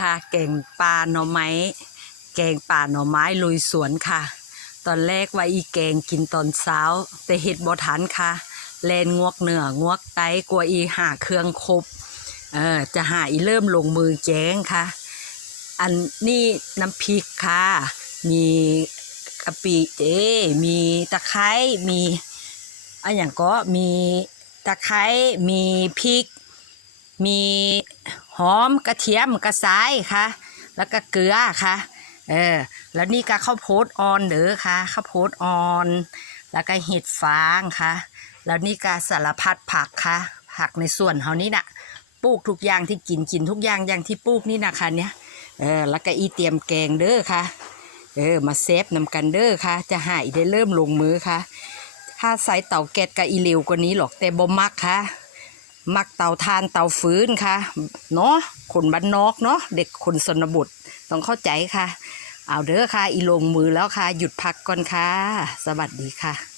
ค่ะ แกงปลาหน่อไม้ แกงป่าหน่อไม้ลุยสวนค่ะ ตอนแรกว่าอีแกงกินตอนเช้า แต่เห็ดบ่ทันค่ะแลนงวกเหนืองวกไตกลัวอีหาเครื่องครบเออจะหาอีเริ่มลงมือแจ้งค่ะ อันนี้น้ำพริกค่ะ มีกะปิเจมีตะไคร้มีอันอย่างก็มีตะไคร้มีพริก มี หอมกระเทียมกระสายค่ะ แล้วก็เกลือค่ะ เออ แล้วนี่ก็ข้าวโพดอ่อนเด้อค่ะ ข้าวโพดอ่อน แล้วก็เห็ดฟางค่ะ แล้วนี่ก็สารพัดผักค่ะ ผักในส่วนเขานี่น่ะปลูกทุกอย่างที่กินกินทุกอย่างอย่างที่ปลูกนี่นะคะ เนี่ยเออแล้วก็อีเตรียมแกงเด้อค่ะ เออ มาเซฟนำกันเด้อค่ะ จะหายได้เริ่มลงมือค่ะ ถ้าใส่เตาแก๊สก็อีเร็วกว่านี้หรอกแต่บ่มักค่ะ มักเตาทานเตาฟืนค่ะ เนาะคนบ้านนอกเนาะเด็กคนสนบทต้องเข้าใจค่ะ เอาเด้อค่ะ อีลงมือแล้วค่ะ หยุดพักก่อนค่ะ สวัสดีค่ะ